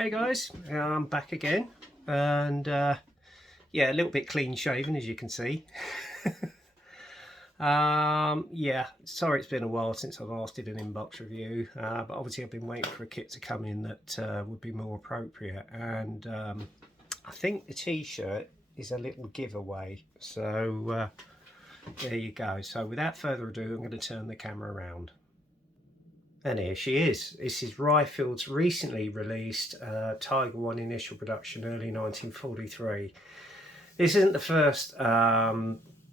Hey guys, I'm back again, and yeah, a little bit clean shaven as you can see. Yeah, sorry it's been a while since I last did an inbox review, but obviously I've been waiting for a kit to come in that would be more appropriate, and I think the t-shirt is a little giveaway, so there you go. So without further ado, I'm going to turn the camera around. And here she is. This is Ryefield's recently released Tiger 1 initial production, early 1943. This isn't the first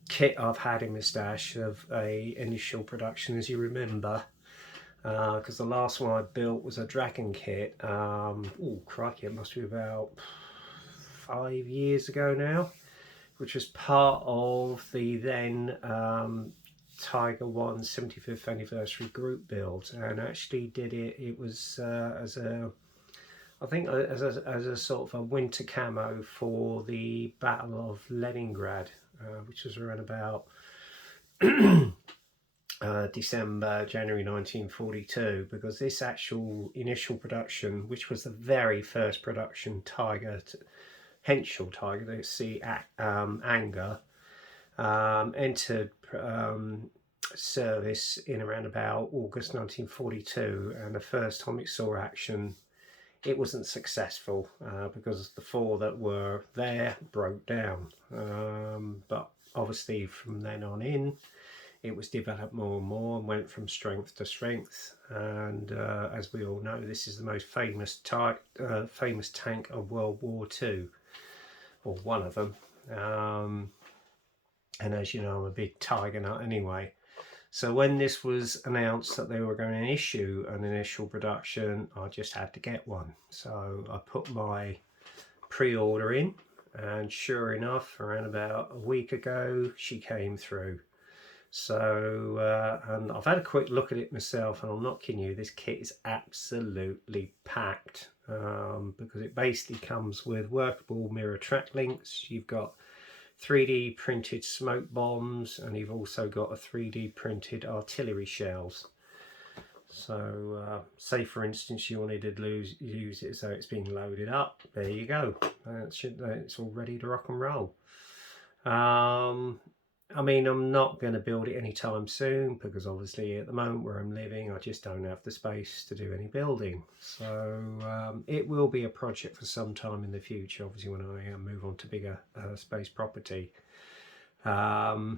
kit I've had in my stash of a initial production, as you remember, because the last one I built was a Dragon kit. Oh crikey, it must be about 5 years ago now, which was part of the then Tiger 1 75th anniversary group build, and actually did it was as a, I think as a sort of a winter camo for the Battle of Leningrad, which was around about December, January 1942, because this actual initial production, which was the very first production Tiger, Henschel Tiger, the sea Anger, entered service in around about August 1942, and the first time it saw action it wasn't successful because the four that were there broke down, but obviously from then on in it was developed more and more and went from strength to strength, and as we all know, this is the most famous tank of World War II, or one of them. And as you know, I'm a big Tiger nut anyway. So when this was announced that they were going to issue an initial production, I just had to get one. So I put my pre-order in, and sure enough, around about a week ago, she came through. So, and I've had a quick look at it myself, and I'm not kidding you, this kit is absolutely packed, because it basically comes with workable mirror track links. You've got 3D printed smoke bombs, and you've also got a 3D printed artillery shells. So say for instance you wanted to use it so it's being loaded up, there you go, it's all ready to rock and roll. I mean, I'm not going to build it anytime soon, because obviously at the moment where I'm living I just don't have the space to do any building. So it will be a project for some time in the future, obviously when I move on to bigger space property. But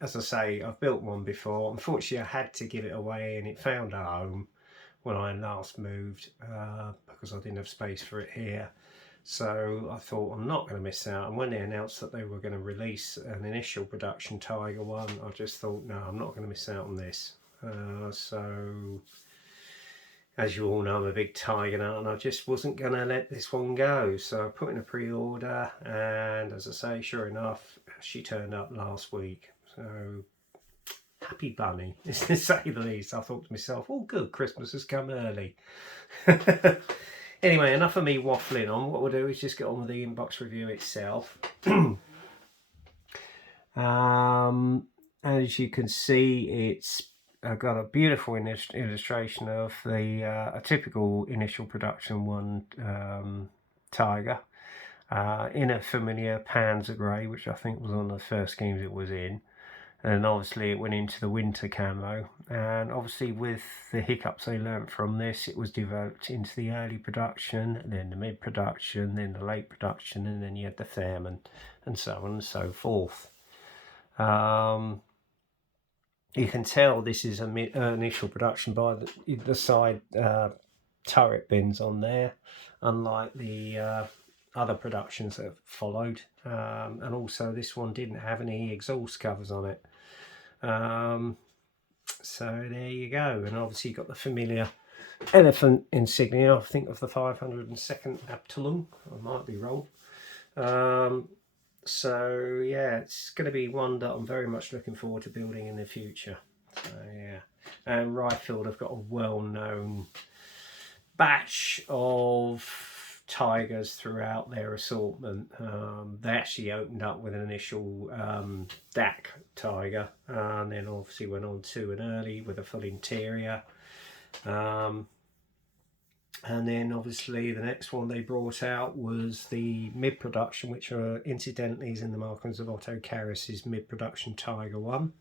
as I say, I've built one before. Unfortunately I had to give it away, and it found a home when I last moved because I didn't have space for it here. So I thought I'm not going to miss out, and when they announced that they were going to release an initial production Tiger 1, I just thought, no, I'm not going to miss out on this. So as you all know, I'm a big Tiger nut, and I just wasn't going to let this one go. So I put in a pre-order, and as I say, sure enough, she turned up last week. So happy bunny, to say the least. I thought to myself, oh good, Christmas has come early. Anyway, enough of me waffling on. What we'll do is just get on with the inbox review itself. As you can see, it's got a beautiful illustration of the a typical initial production one Tiger in a familiar Panzer Grey, which I think was one of the first schemes it was in. And obviously it went into the winter camo, and obviously with the hiccups they learnt from this, it was developed into the early production, and then the mid production, then the late production, and then you had the famine, and so on and so forth. You can tell this is an initial production by the side turret bins on there, unlike the other productions that followed, and also this one didn't have any exhaust covers on it. So there you go, and obviously you've got the familiar elephant insignia, I think of the 502nd Abteilung, I might be wrong. So yeah, it's going to be one that I'm very much looking forward to building in the future. So yeah, and Ryefield have got a well-known batch of Tigers throughout their assortment. They actually opened up with an initial DAC Tiger, and then obviously went on to an early with a full interior. And then obviously the next one they brought out was the mid-production, which are incidentally is in the markings of Otto Karas's mid-production Tiger 1.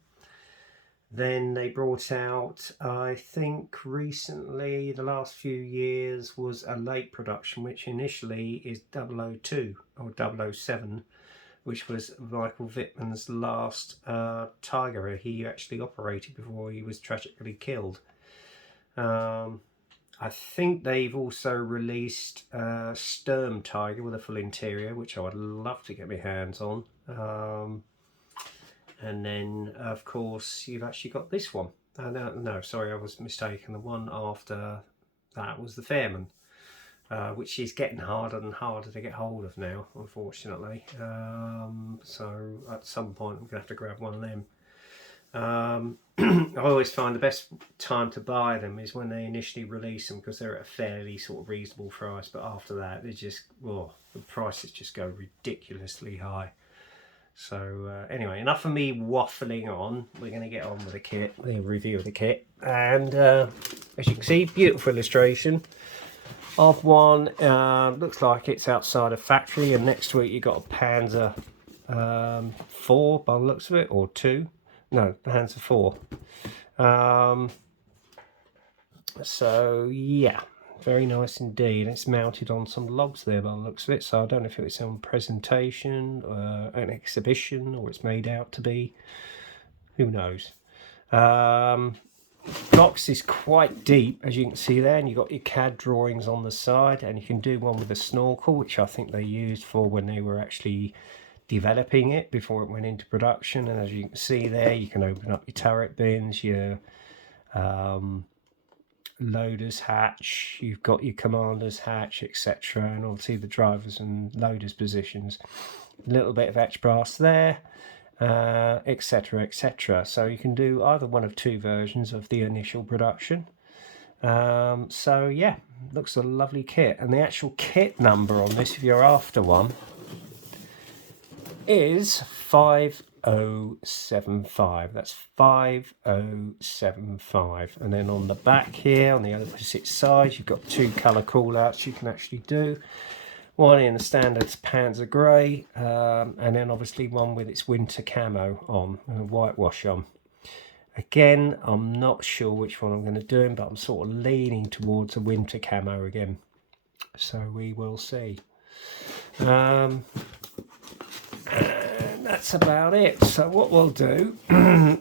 Then they brought out, I think recently, the last few years, was a late production, which initially is 002 or 007, which was Michael Wittmann's last Tiger he actually operated before he was tragically killed. I think they've also released Sturm Tiger with a full interior, which I would love to get my hands on. And then, of course, you've actually got this one. No, sorry, I was mistaken. The one after that was the Fairman, which is getting harder and harder to get hold of now, unfortunately. So at some point, I'm going to have to grab one of them. I always find the best time to buy them is when they initially release them, because they're at a fairly sort of reasonable price, but after that they just, the prices just go ridiculously high. So anyway, enough of me waffling on. We're going to get on with the kit, the review of the kit. And as you can see, beautiful illustration of one. Looks like it's outside a factory, and next to it you got a Panzer 4 by the looks of it, or 2. No, Panzer 4. So yeah, very nice indeed. It's mounted on some logs there by the looks of it, so I don't know if it's on presentation, an exhibition, or it's made out to be. Who knows? Box is quite deep, as you can see there, and you've got your CAD drawings on the side, and you can do one with a snorkel, which I think they used for when they were actually developing it before it went into production. And as you can see there, you can open up your turret bins, your loaders hatch, you've got your commander's hatch, etc., and obviously the drivers and loaders positions. A little bit of etch brass there, etc., etc. So you can do either one of two versions of the initial production. So yeah, looks a lovely kit. And the actual kit number on this, if you're after one, is 5075. That's 5075. And then on the back here, on the opposite side, you've got two colour callouts you can actually do. One in the standard Panzer Grey, and then obviously one with its winter camo on, and a whitewash on. Again, I'm not sure which one I'm going to do, but I'm sort of leaning towards a winter camo again. So we will see. And that's about it. So what we'll do,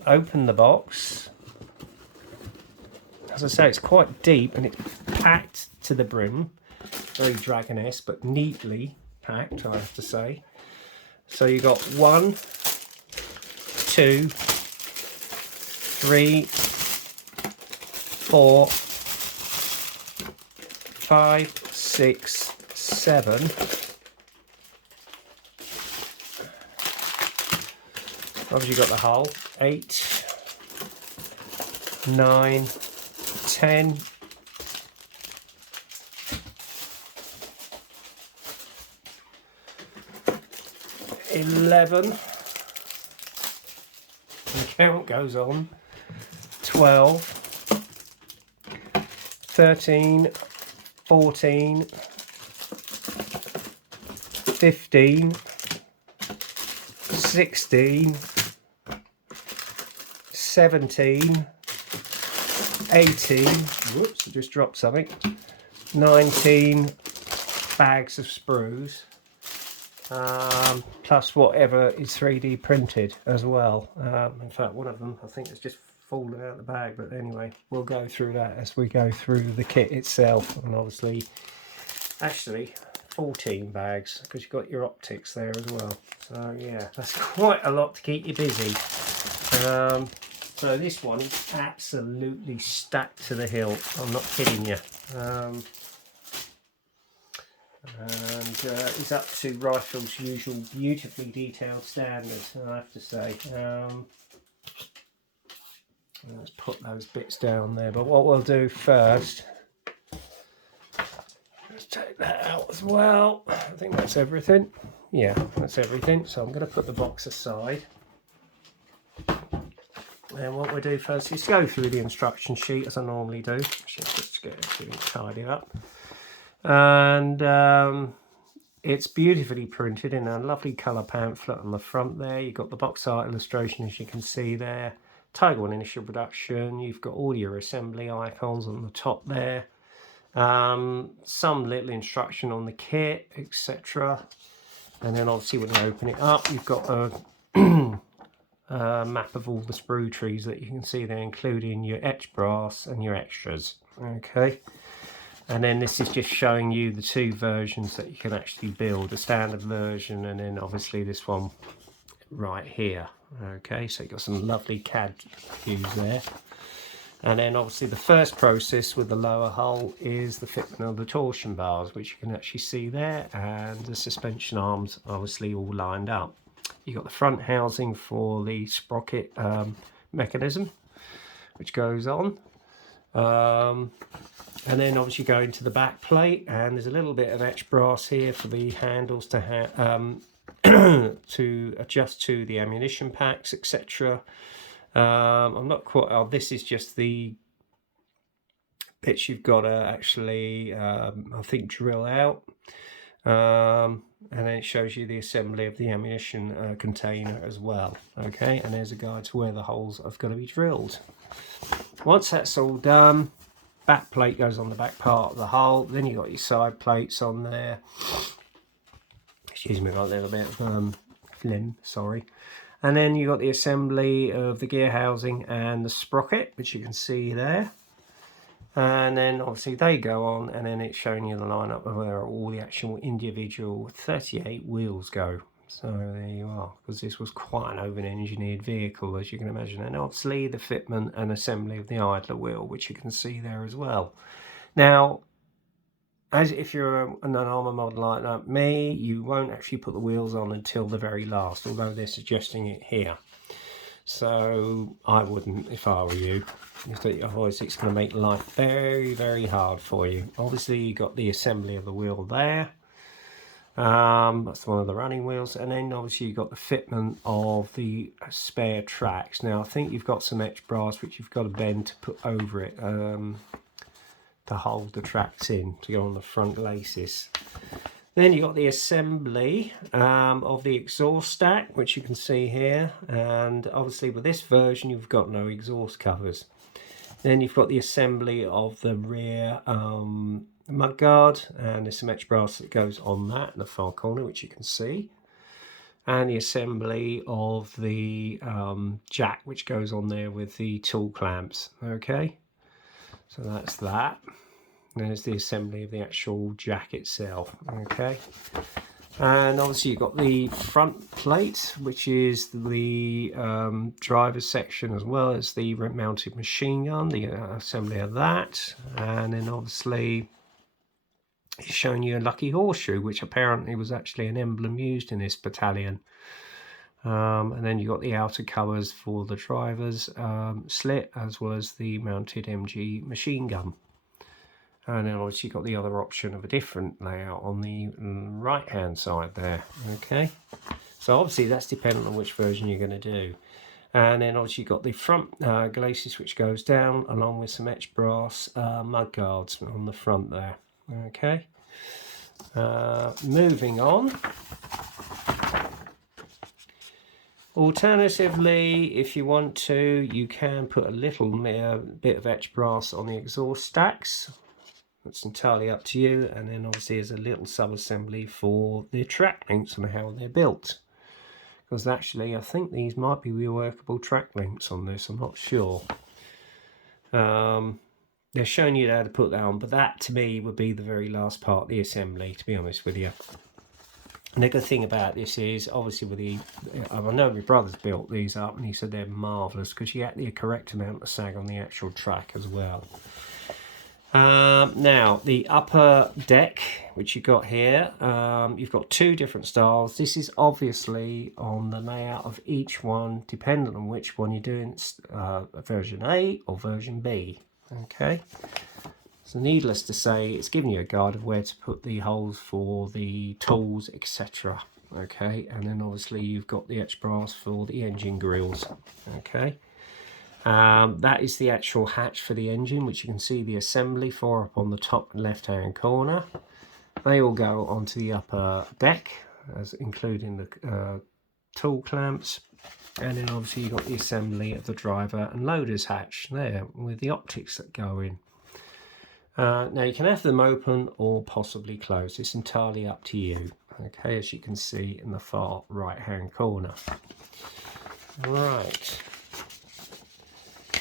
open the box. As I say, it's quite deep and it's packed to the brim. Very Dragon-esque, but neatly packed, I have to say. So you got 1, 2, 3, 4, 5, 6, 7. Obviously you've got the hull. 8, 9, 10. 11, the count goes on, 12, 13, 14, 15, 16, 17, 18, whoops, I just dropped something, 19 bags of sprues. Plus whatever is 3D printed as well. In fact, one of them I think has just fallen out of the bag, but anyway, we'll go through that as we go through the kit itself. And obviously, actually 14 bags, because you've got your optics there as well. So yeah, that's quite a lot to keep you busy. So this one is absolutely stacked to the hilt, I'm not kidding you. And it's up to Ryefield's usual beautifully detailed standards, I have to say. Let's put those bits down there, but what we'll do first, let's take that out as well. I think that's everything. Yeah, that's everything. So I'm going to put the box aside. And what we'll do first is go through the instruction sheet as I normally do. Just get everything tidied up. And it's beautifully printed in a lovely colour pamphlet on the front there. You've got the box art illustration, as you can see there. Tiger One initial production. You've got all your assembly icons on the top there. Some little instruction on the kit, etc. And then obviously when you open it up, you've got a map of all the sprue trees that you can see there, including your etched brass and your extras. Okay. And then this is just showing you the two versions that you can actually build, a standard version and then obviously this one right here. Okay, so you've got some lovely CAD views there. And then obviously the first process with the lower hull is the fitment of the torsion bars, which you can actually see there, and the suspension arms obviously all lined up. You've got the front housing for the sprocket mechanism, which goes on. And then obviously go into the back plate, and there's a little bit of etched brass here for the handles to to adjust to the ammunition packs, etc. I'm not quite. Oh, this is just the bits you've got to actually, I think, drill out. And then it shows you the assembly of the ammunition container as well. Okay, and there's a guide to where the holes have got to be drilled. Once that's all done, back plate goes on the back part of the hull. Then you've got your side plates on there. Excuse me, got a little bit of phlegm, sorry. And then you've got the assembly of the gear housing and the sprocket, which you can see there. And then obviously they go on, and then it's showing you the lineup of where all the actual individual 38 wheels go. So there you are, because this was quite an over-engineered vehicle, as you can imagine. And obviously the fitment and assembly of the idler wheel, which you can see there as well. Now, as if you're an armour mod like me, you won't actually put the wheels on until the very last, although they're suggesting it here. So I wouldn't if I were you. Otherwise it's going to make life very, very hard for you. Obviously you got the assembly of the wheel there. That's one of the running wheels, and then obviously you've got the fitment of the spare tracks. Now I think you've got some etched brass which you've got to bend to put over it to hold the tracks in to go on the front laces. Then you've got the assembly of the exhaust stack, which you can see here, and obviously with this version you've got no exhaust covers. Then you've got the assembly of the rear mudguard, and there's some etched brass that goes on that in the far corner, which you can see, and the assembly of the jack, which goes on there with the tool clamps. Okay, so that's that. There's the assembly of the actual jack itself. Okay, and obviously you've got the front plate, which is the driver's section, as well as the mounted machine gun, the assembly of that. And then obviously it's showing you a lucky horseshoe, which apparently was actually an emblem used in this battalion. And then you've got the outer covers for the driver's slit, as well as the mounted MG machine gun. And then obviously you've got the other option of a different layout on the right hand side there. Okay, so obviously that's dependent on which version you're going to do. And then obviously you've got the front glacis, which goes down, along with some etched brass mudguards on the front there. Okay, moving on. Alternatively, if you want to, you can put a little bit of etched brass on the exhaust stacks. That's entirely up to you. And then obviously there's a little sub-assembly for the track links and how they're built. Because actually I think these might be reworkable track links on this, I'm not sure. They're showing you how to put that on, but that to me would be the very last part of the assembly, to be honest with you. And the good thing about this is, obviously with the, I know my brother's built these up and he said they're marvellous, because you get the correct amount of sag on the actual track as well. Now the upper deck, which you've got here, you've got two different styles. This is obviously on the layout of each one, depending on which one you're doing, version A or version B. Okay, so needless to say, it's giving you a guide of where to put the holes for the tools, etc. Okay, and then obviously you've got the etched brass for the engine grills. Okay. That is the actual hatch for the engine, which you can see the assembly for up on the top left hand corner. They all go onto the upper deck, as including the tool clamps, and then obviously you've got the assembly of the driver and loader's hatch there with the optics that go in. Now you can have them open or possibly closed, it's entirely up to you. Okay, as you can see in the far right hand corner. Right,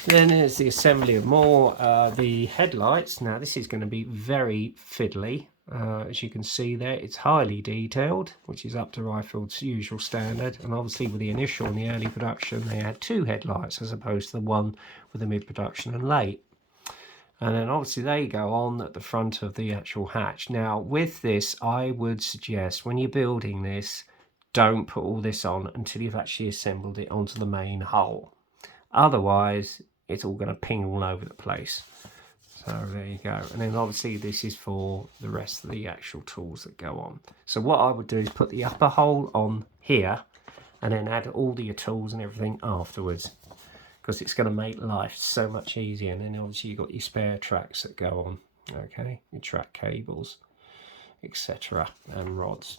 then there's the assembly of more the headlights. Now this is going to be very fiddly. As you can see there, it's highly detailed, which is up to Ryefield's usual standard, and obviously with the initial and the early production they had 2 headlights as opposed to the one with the mid-production and late. And then obviously they go on at the front of the actual hatch. Now with this, I would suggest when you're building this, don't put all this on until you've actually assembled it onto the main hull. Otherwise it's all going to ping all over the place. So there you go. And then obviously this is for the rest of the actual tools that go on. So what I would do is put the upper hole on here and then add all the tools and everything afterwards, because it's going to make life so much easier. And then obviously you've got your spare tracks that go on, okay, your track cables, etc., and rods.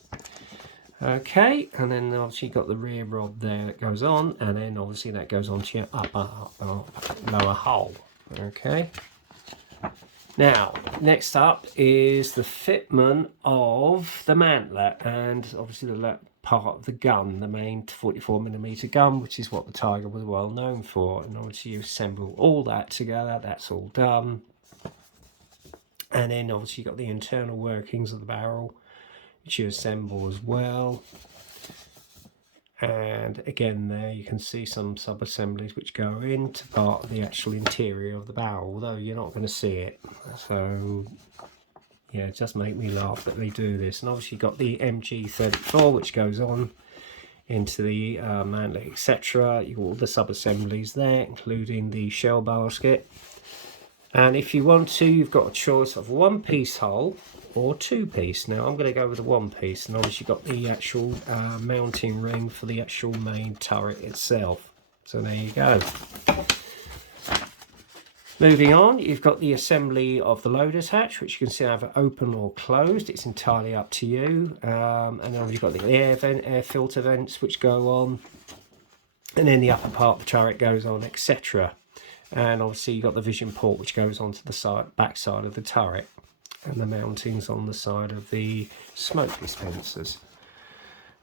Okay, and then obviously you've got the rear rod there that goes on, and then obviously that goes onto your upper lower hull. Okay. Now, next up is the fitment of the mantler, and obviously the part of the gun, the main 44mm gun, which is what the Tiger was well known for. And obviously you assemble all that together, that's all done. And then obviously you've got the internal workings of the barrel, which you assemble as well. And again there you can see some sub-assemblies which go into part of the actual interior of the barrel, although you're not going to see it. So yeah, it just make me laugh that they do this. And obviously you've got the MG34 which goes on into the mantler, etc. You've got all the sub-assemblies there, including the shell basket. And if you want to, you've got a choice of 1-piece hull or 2-piece. Now I'm going to go with the 1-piece, and obviously you've got the actual mounting ring for the actual main turret itself. So there you go. Moving on, you've got the assembly of the loader's hatch, which you can see either open or closed. It's entirely up to you. And then you've got the air filter vents which go on, and then the upper part of the turret goes on, etc. And obviously you've got the vision port which goes onto the back side of the turret, and the mountings on the side of the smoke dispensers.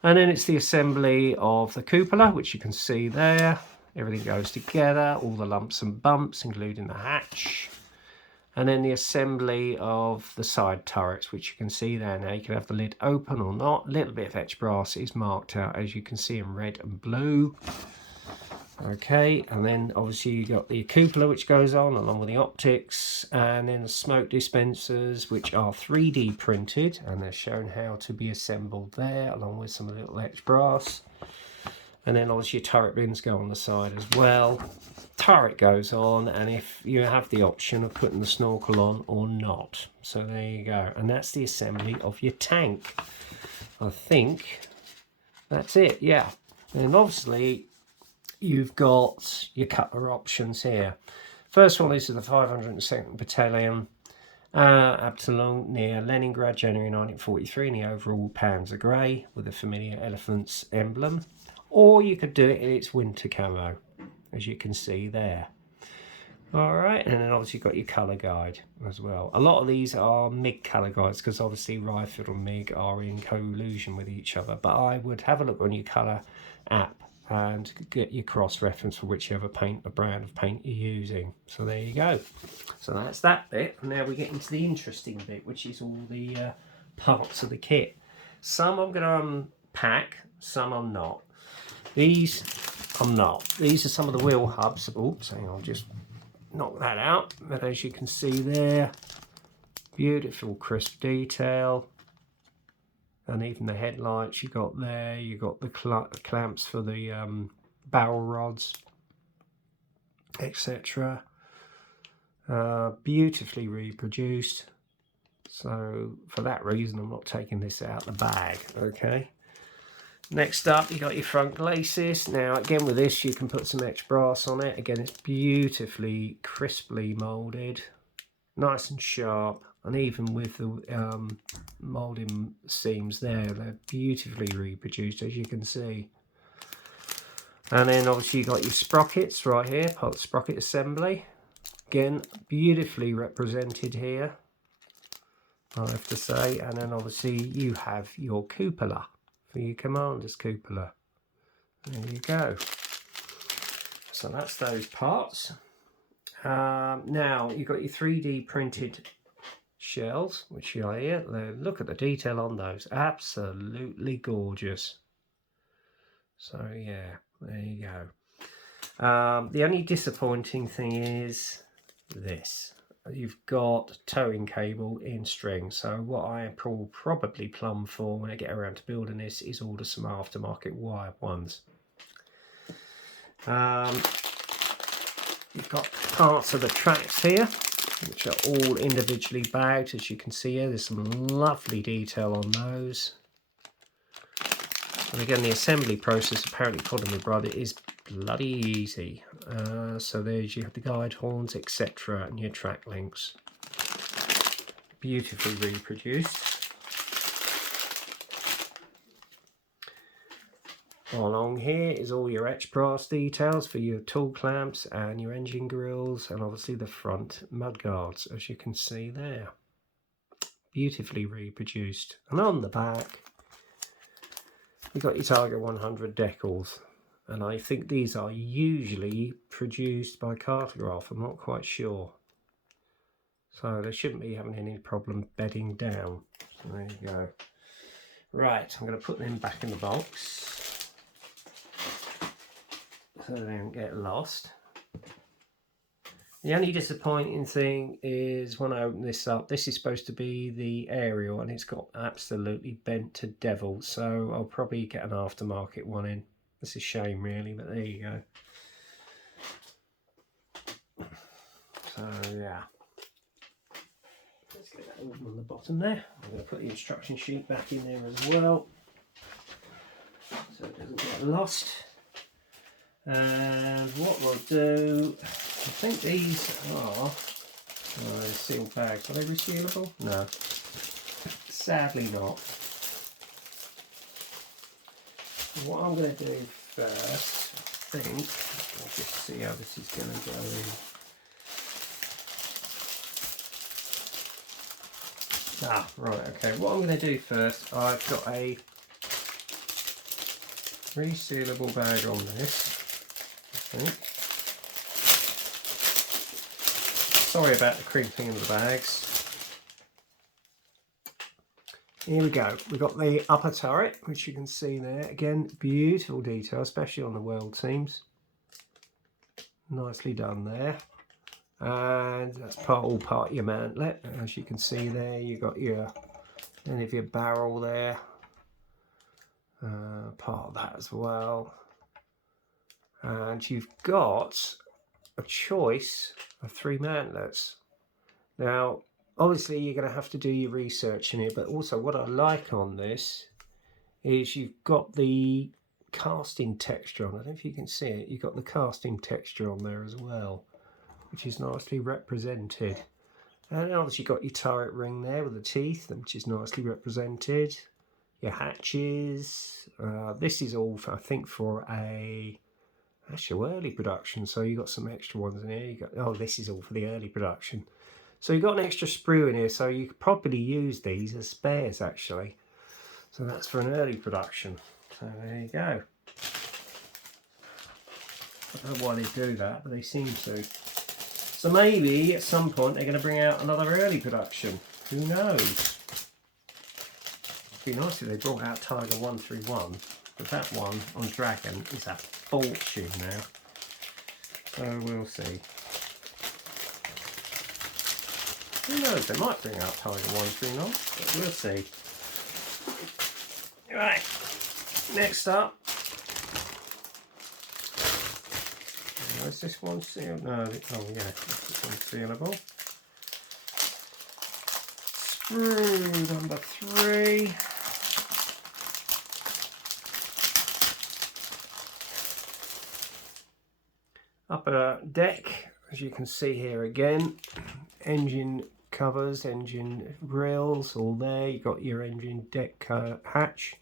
And then it's the assembly of the cupola, which you can see there. Everything goes together, all the lumps and bumps, including the hatch. And then the assembly of the side turrets, which you can see there. Now you can have the lid open or not. A little bit of etched brass is marked out, as you can see, in red and blue. Okay, and then obviously you got the cupola which goes on along with the optics, and then the smoke dispensers which are 3D printed, and they're shown how to be assembled there along with some little etched brass. And then obviously your turret bins go on the side as well. Turret goes on, and if you have the option of putting the snorkel on or not. So there you go, and that's the assembly of your tank. I think that's it, yeah. And obviously you've got your couple of options here. First one is the 502nd Battalion, Abteilung near Leningrad, January 1943, in the overall Panzer Grey with the familiar elephant's emblem. Or you could do it in its winter camo, as you can see there. Alright, and then obviously you've got your colour guide as well. A lot of these are MiG colour guides, because obviously Ryefield and MiG are in collusion with each other. But I would have a look on your colour app and get your cross-reference for whichever paint, the brand of paint you're using. So there you go. So that's that bit. And now we get into the interesting bit, which is all the parts of the kit. Some I'm going to unpack, some I'm not. These I'm not. These are some of the wheel hubs. Oops, hang on, I'll just knock that out. But as you can see there, beautiful crisp detail. And even the headlights you got there, you got the clamps for the barrel rods, etc. Beautifully reproduced. So for that reason, I'm not taking this out of the bag. Okay. Next up, you got your front glacis. Now, again with this, you can put some etched brass on it. Again, it's beautifully, crisply moulded, nice and sharp, and even with the moulding seams there, they're beautifully reproduced, as you can see. And then obviously you got your sprockets right here, part of the sprocket assembly. Again, beautifully represented here, I have to say. And then obviously you have your cupola for your commander's cupola. There you go. So that's those parts. Now you've got your 3D printed shells, which are here. Look at the detail on those, absolutely gorgeous. So yeah, there you go. The only disappointing thing is this. You've got towing cable in string, so what I will probably plumb for when I get around to building this is order some aftermarket wired ones. You've got parts of the tracks here, which are all individually bagged, as you can see here. There's some lovely detail on those. And again, the assembly process, apparently according to my brother, is bloody easy. So there's you have the guide horns, etc., and your track links. Beautifully reproduced. Along here is all your etched brass details for your tool clamps and your engine grills, and obviously the front mudguards, as you can see there. Beautifully reproduced. And on the back, you've got your Tiger 100 decals. And I think these are usually produced by Cartograph, I'm not quite sure. So they shouldn't be having any problem bedding down. So there you go. Right, I'm going to put them back in the box so they don't get lost. The only disappointing thing is when I open this up, this is supposed to be the aerial and it's got absolutely bent to devil. So I'll probably get an aftermarket one in. It's a shame really, but there you go. So yeah, let's get that all on the bottom there. I'm going to put the instruction sheet back in there as well, so it doesn't get lost. And what we'll do, I think these are sealed bags. Are they resealable? No, sadly not. What I'm going to do first, I think, I'll just see how this is going to go in. Ah, right, okay. What I'm going to do first, I've got a resealable bag on this, I think. Sorry about the crimping of the bags. Here we go. We've got the upper turret, which you can see there. Again, beautiful detail, especially on the world seams. Nicely done there. And that's all part of your mantlet. As you can see there, you've got your end of your barrel there. Part of that as well. And you've got a choice of 3 mantlets. Now, obviously you're going to have to do your research in here, but also what I like on this is you've got the casting texture on. I don't know if you can see it. You've got the casting texture on there as well, which is nicely represented. And obviously you've got your turret ring there with the teeth, which is nicely represented. Your hatches. This is all, I think, for a actual early production. So you've got some extra ones in here. You got, oh, this is all for the early production. So you've got an extra sprue in here, so you could probably use these as spares actually. So that's for an early production. So there you go. I don't know why they do that, but they seem to. So maybe at some point they're going to bring out another early production. Who knows? It'd be nice if they brought out Tiger 131, but that one on Dragon is a fortune now. So we'll see. Who knows, they might bring out Tiger 139, but we'll see. Right, next up. Is this one sealed? No, oh yeah, this one's sealable. Sprue number 3. deck, as you can see here again, engine covers, engine grills, all there. You got your engine deck hatch.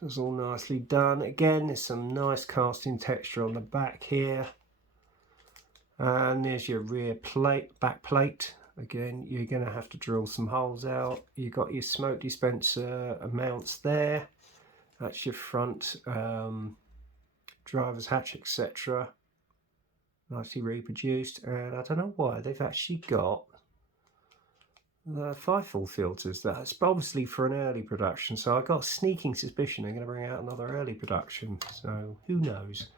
So it's all nicely done. Again, there's some nice casting texture on the back here. And there's your rear plate, back plate. Again, you're going to have to drill some holes out. You've got your smoke dispenser mounts there. That's your front driver's hatch, etc. Nicely reproduced. And I don't know why they've actually got the five-full filters. That's obviously for an early production. So I've got a sneaking suspicion they're going to bring out another early production. So who knows?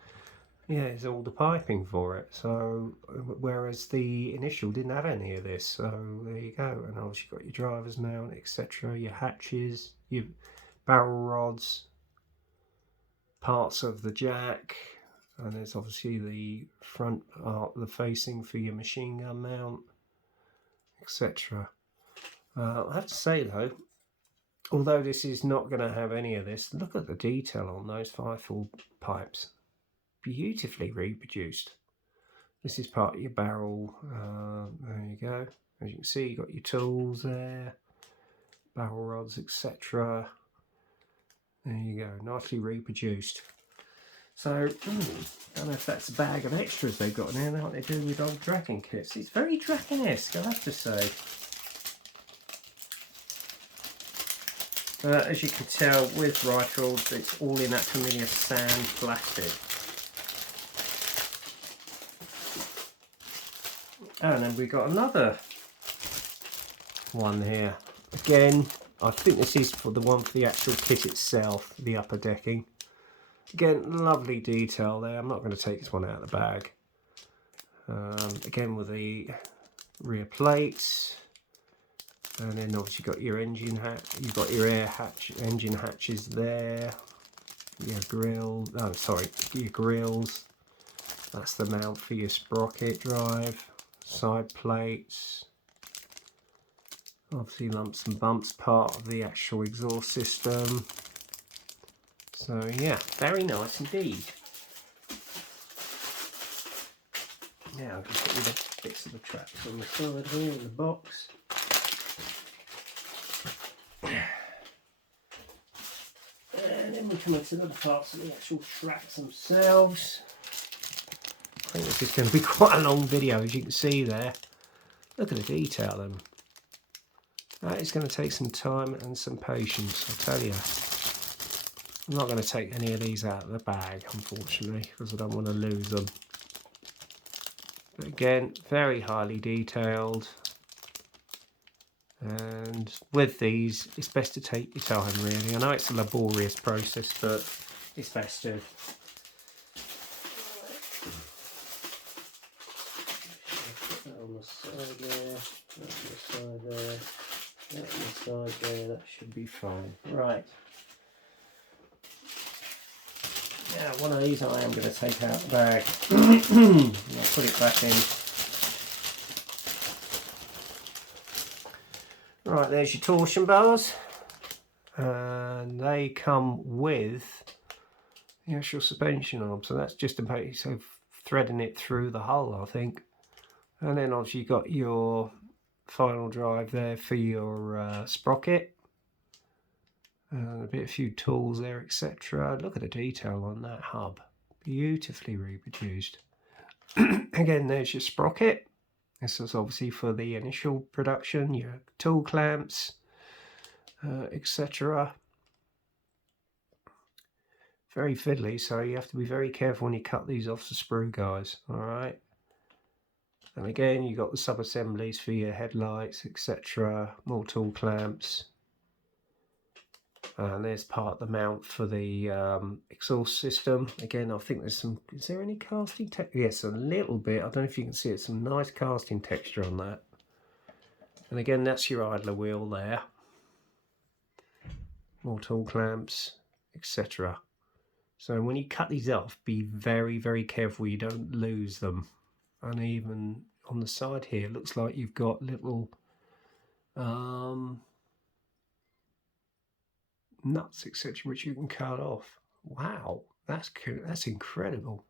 Yeah, it's all the piping for it. So whereas the initial didn't have any of this, so there you go. And obviously you've got your driver's mount, etc., your hatches, your barrel rods, parts of the jack, and there's obviously the front part, the facing for your machine gun mount, etc. I have to say though, although this is not going to have any of this, look at the detail on those five-full pipes. Beautifully reproduced. This is part of your barrel. There you go. As you can see, you've got your tools there, barrel rods, etc. There you go, nicely reproduced. So, I don't know if that's a bag of extras they've got now, like they do with old Dragon kits. It's very Dragon-esque, I have to say. As you can tell, with Ryefield, it's all in that familiar sand plastic. And then we got another one here. Again, I think this is for the one for the actual kit itself, the upper decking. Again, lovely detail there. I'm not going to take this one out of the bag. Again, with the rear plates. And then obviously you've got your engine hatch, you've got your air hatch, engine hatches there. Your grill, oh sorry, your grills. That's the mount for your sprocket drive. Side plates, obviously lumps and bumps, part of the actual exhaust system. So yeah, very nice indeed. Now I'll just put the bits of the tracks on the side here in the box. And then we come into other parts of the actual tracks themselves. I think this is going to be quite a long video, as you can see there. Look at the detail of them. That is going to take some time and some patience, I'll tell you. I'm not going to take any of these out of the bag, unfortunately, because I don't want to lose them. But again, very highly detailed. And with these, it's best to take your time, really. I know it's a laborious process, but it's best to. On the side there, that on the side there, that on the side there, that should be fine. Right. Now, one of these I am going to take out the bag. I'll put it back in. Right, there's your torsion bars. And they come with the actual suspension arm. So that's just about threading it through the hull, I think. And then obviously you've got your final drive there for your sprocket. And a few tools there, etc. Look at the detail on that hub. Beautifully reproduced. Again, there's your sprocket. This is obviously for the initial production, your tool clamps, etc. Very fiddly, so you have to be very careful when you cut these off the sprue, guys. Alright. And again, you've got the sub-assemblies for your headlights, etc. More tool clamps. And there's part of the mount for the exhaust system. Again, I think there's some, is there any casting texture? Yes, a little bit. I don't know if you can see it, some nice casting texture on that. And again, that's your idler wheel there. More tool clamps, etc. So when you cut these off, be very, very careful you don't lose them. And even on the side here, it looks like you've got little nuts, etc., which you can cut off. Wow, that's incredible.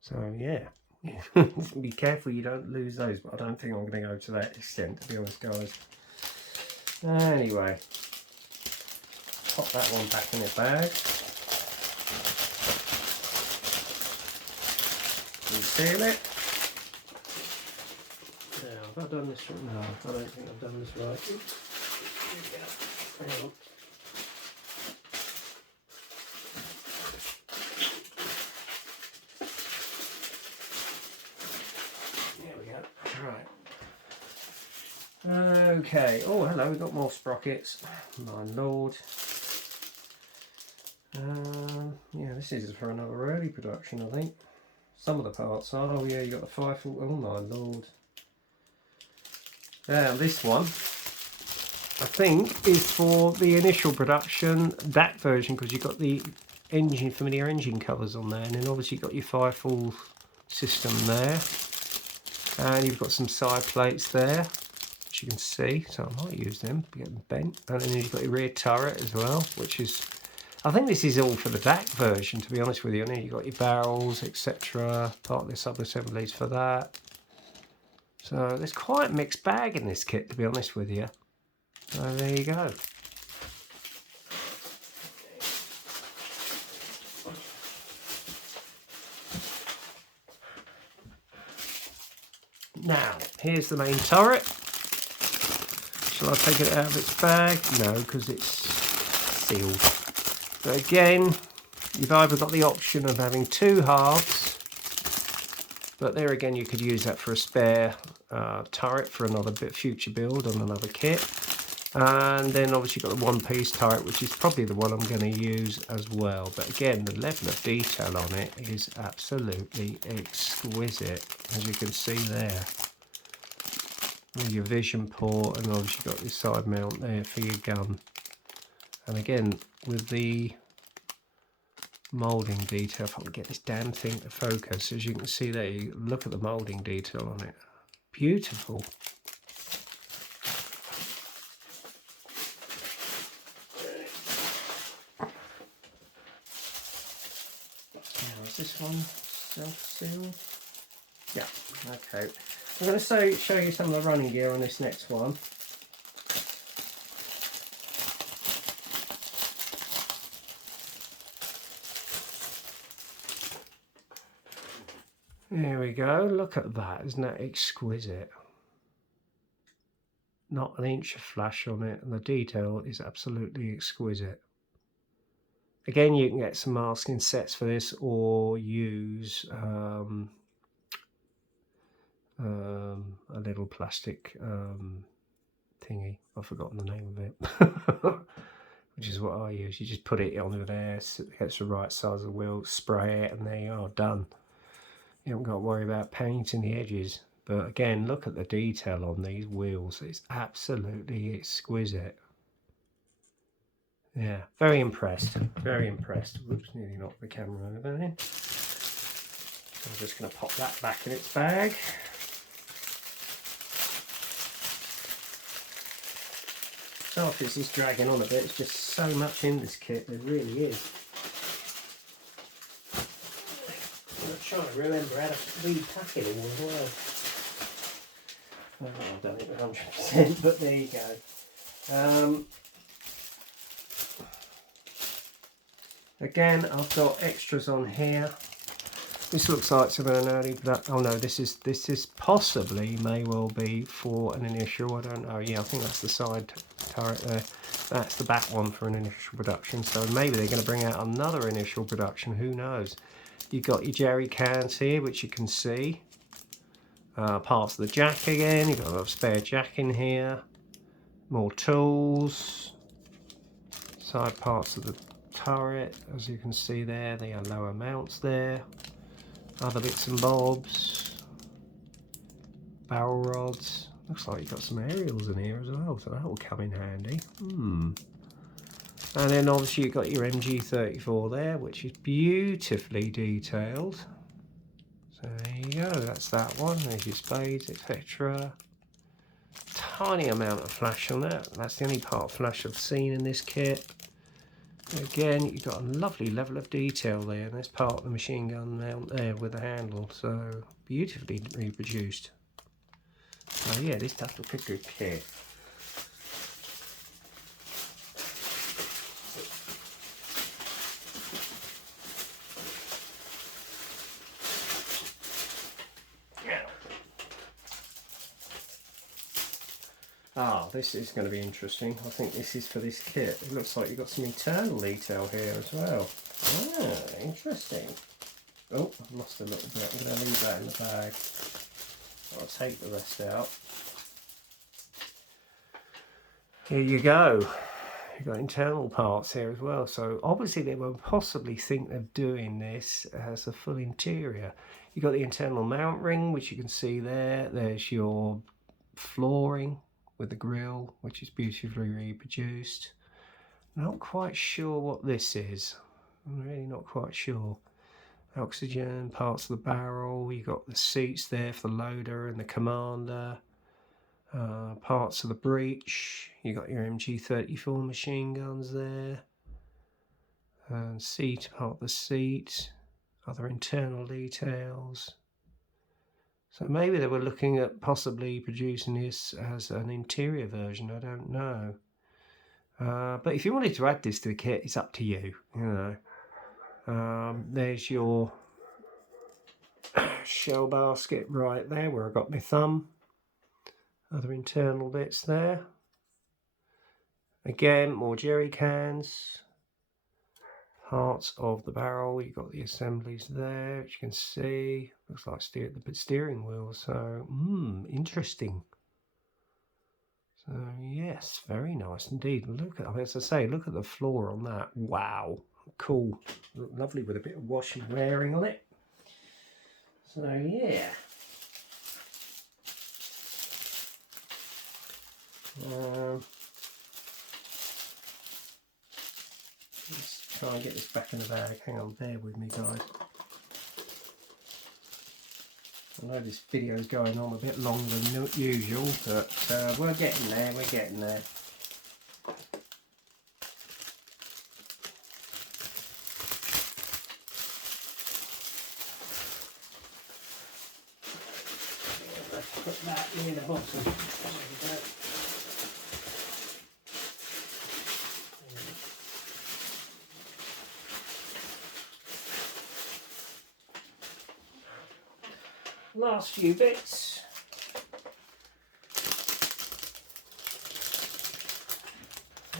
So yeah, Be careful you don't lose those, but I don't think I'm going to go to that extent, to be honest, guys. Anyway, pop that one back in the bag. Reseal it. Now, have I done this right? No, I don't think I've done this right. Oops. Here we go. Hang on. Right. Okay. Oh, hello. We've got more sprockets. My lord. Yeah, this is for another early production, I think. Some of the parts are. Oh, yeah, you got the 5 foot. Oh, my lord. Now, this one, I think, is for the initial production, that version, because you've got the engine, familiar engine covers on there, and then obviously you've got your 5-full system there. And you've got some side plates there, which you can see, so I might use them, get them bent. And then you've got your rear turret as well, which is, I think this is all for the DAC version, to be honest with you. And then you've got your barrels, etc. Part of the sub-assemblies for that. So there's quite a mixed bag in this kit, to be honest with you. So there you go. Now, here's the main turret. Shall I take it out of its bag? No, because it's sealed. But again, you've either got the option of having 2 halves, but there again you could use that for a spare turret for another future build on another kit. And then obviously you've got the 1-piece turret, which is probably the one I'm going to use as well. But again, the level of detail on it is absolutely exquisite, as you can see there. With your vision port, and obviously you've got your side mount there for your gun. And again, with the moulding detail, if I can get this damn thing to focus, as you can see there, you look at the moulding detail on it. Beautiful. Now, is this one self-sealed? Yeah, okay. I'm going to show you some of the running gear on this next one. There we go, look at that, isn't that exquisite? Not an inch of flash on it, and the detail is absolutely exquisite. Again, you can get some masking sets for this, or use a little plastic thingy. I've forgotten the name of it. Which is what I use. You just put it on there, so it gets the right size of the wheel, spray it, and there you are, done. You haven't got to worry about painting the edges. But again, look at the detail on these wheels. It's absolutely exquisite. Yeah, very impressed. Very impressed. Whoops, nearly knocked the camera over there. I'm just going to pop that back in its bag. Sorry if this is dragging on a bit. It's just so much in this kit. There really is. I'm trying to remember how to repack it all as well. I've done it 100%, but there you go. Again, I've got extras on here. This looks like some of an early production. Oh no, this is possibly, may well be for an initial. I don't know. Yeah, I think that's the side turret there. That's the back one for an initial production. So maybe they're going to bring out another initial production. Who knows? You've got your jerry cans here, which you can see. Parts of the jack again. You've got a spare jack in here. More tools. Side parts of the turret, as you can see there. They are lower mounts there. Other bits and bobs. Barrel rods. Looks like you've got some aerials in here as well, so that will come in handy. And then obviously you've got your MG34 there, which is beautifully detailed. So there you go, that's that one. There's your spades, etc. Tiny amount of flash on that. That's the only part of flash I've seen in this kit. Again, you've got a lovely level of detail there, and there's part of the machine gun mount there with the handle, so beautifully reproduced. So yeah, this does look a good kit. Ah, this is going to be interesting. I think this is for this kit. It looks like you've got some internal detail here as well. Ah, interesting. Oh, I've lost a little bit. I'm going to leave that in the bag. I'll take the rest out. Here you go. You've got internal parts here as well. So obviously they will possibly think of doing this as a full interior. You've got the internal mount ring, which you can see there. There's your flooring with the grille, which is beautifully reproduced. Not quite sure what this is. I'm really not quite sure. Oxygen, parts of the barrel. You've got the seats there for the loader and the commander. Parts of the breech. You got your MG34 machine guns there, and seat, part of the seat, other internal details. So maybe they were looking at possibly producing this as an interior version. I don't know, but if you wanted to add this to the kit, it's up to you. You know, there's your shell basket right there where I got my thumb. Other internal bits there. Again, more jerry cans. Parts of the barrel. You've got the assemblies there, which you can see. Looks like the steering wheel. So, interesting. So, yes, very nice indeed. Look at, as I say, look at the floor on that. Wow, cool. Lovely with a bit of wash and wearing on it. So, yeah. Let's try and get this back in the bag. Hang on, bear with me, guys. I know this video is going on a bit longer than usual, but we're getting there, we're getting there. Let's put that near the bottom. There we go. Last few bits.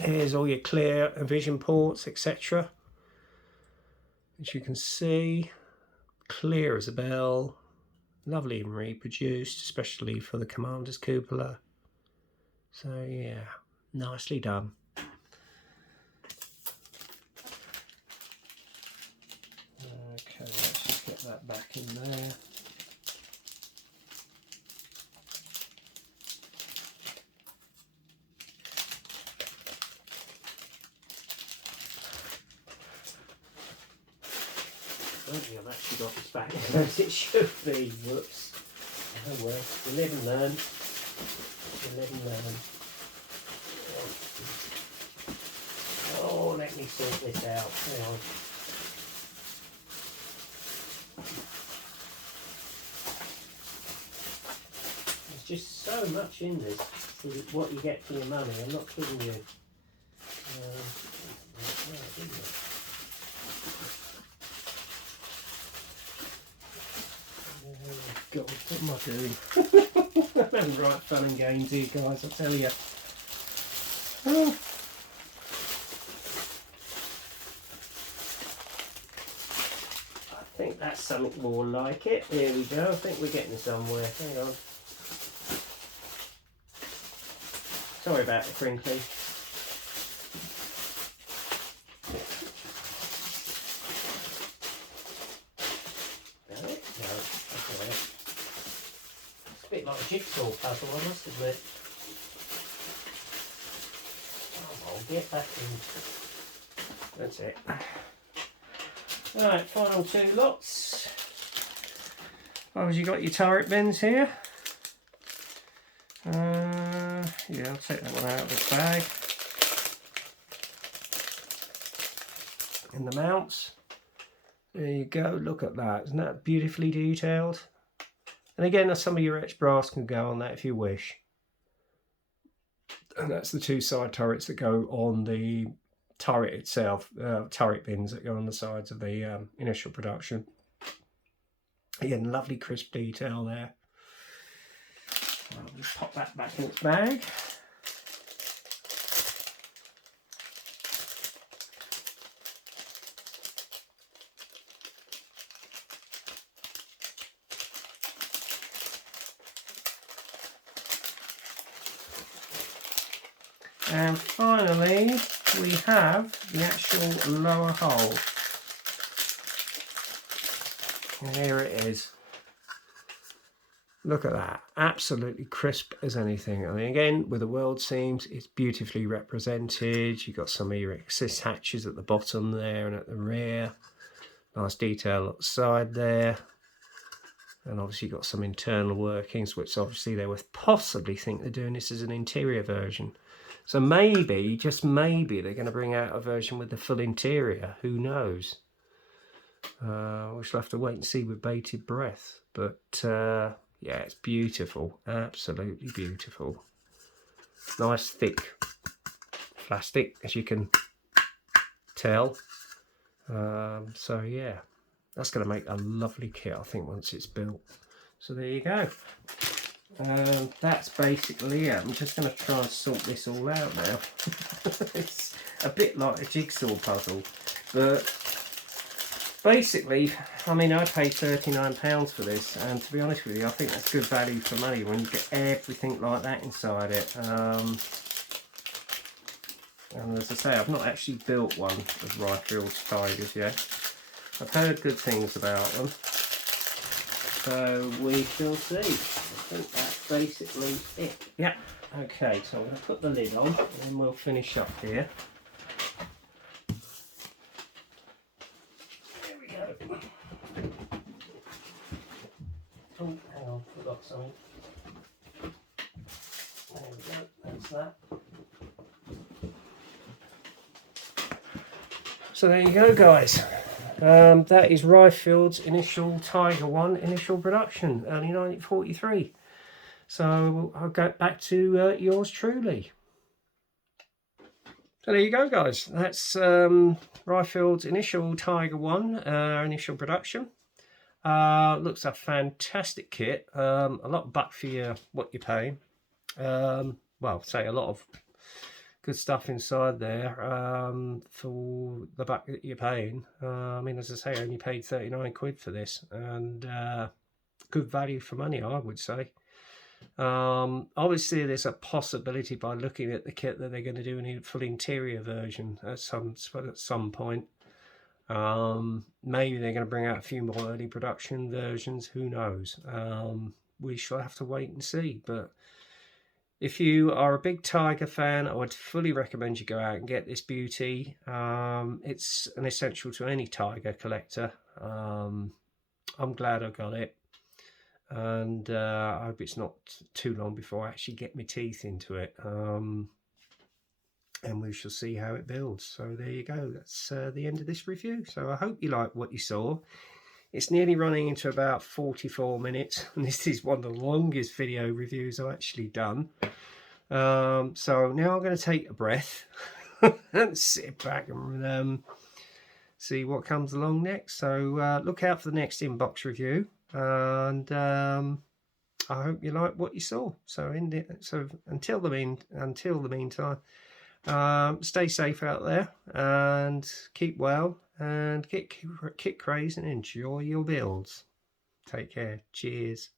Here's all your clear vision ports, etc. As you can see, clear as a bell, lovely and reproduced, especially for the commander's cupola. So yeah, nicely done. Okay, let's just get that back in there. I've actually got this back as it should be. Whoops. Oh well, you live and learn. You live and learn. Oh, let me sort this out. Hang on. There's just so much in this for what you get for your money. I'm not kidding you. God, what am I doing? I'm having right fun and games here, guys, I tell you. Oh. I think that's something more like it. There we go. I think we're getting somewhere. Hang on. Sorry about the crinkly. A bit like a jigsaw puzzle, I must admit. Oh, I'll get back in. That's it. Right, final two lots. Oh, you got your turret bins here. Yeah, I'll take that one out of the bag. And the mounts, there you go, look at that, isn't that beautifully detailed? And again, some of your etched brass can go on that if you wish. And that's the two side turrets that go on the turret itself, turret bins that go on the sides of the initial production. Again, lovely crisp detail there. I'll just pop that back in its bag. And finally, we have the actual lower hull. And here it is. Look at that, absolutely crisp as anything. I mean, again, with the world seams, it's beautifully represented. You've got some of your assist hatches at the bottom there and at the rear. Nice detail at the side there. And obviously you've got some internal workings, which obviously they would possibly think they're doing this as an interior version. So maybe, just maybe, they're going to bring out a version with the full interior. Who knows? We shall have to wait and see with bated breath. But yeah, it's beautiful. Absolutely beautiful. Nice thick plastic, as you can tell. So yeah, that's going to make a lovely kit, I think, once it's built. So there you go. That's basically it. I'm just going to try and sort this all out now. It's a bit like a jigsaw puzzle, but basically, I mean, I paid £39 for this, and to be honest with you, I think that's good value for money when you get everything like that inside it. And as I say, I've not actually built one of Ryefield Tigers yet. I've heard good things about them, so we shall see. I think that's basically it. Yeah. Okay, so I'm going to put the lid on and then we'll finish up here. There we go. Oh, hang on, forgot something. There we go, that's that. So there you go, guys. That is Ryefield's initial Tiger 1 initial production, early 1943. So I'll go back to yours truly. So there you go, guys. That's Ryefield's initial Tiger 1 initial production. Looks a fantastic kit. A lot of buck for what you're paying. Well, say a lot of good stuff inside there for the buck that you're paying. I mean, as I say, I only paid 39 quid for this, and good value for money, I would say. Obviously there's a possibility by looking at the kit that they're going to do a full interior version at some point. Maybe they're going to bring out a few more early production versions, who knows. We shall have to wait and see. But if you are a big Tiger fan, I would fully recommend you go out and get this beauty. It's an essential to any Tiger collector. I'm glad I got it, and I hope it's not too long before I actually get my teeth into it. And we shall see how it builds. So there you go, that's the end of this review. So I hope you like what you saw. It's nearly running into about 44 minutes, and this is one of the longest video reviews I've actually done. So now I'm going to take a breath and sit back and see what comes along next. So look out for the next inbox review, and I hope you like what you saw. So until the meantime, stay safe out there and keep well and kick craze and enjoy your builds. Take care. Cheers.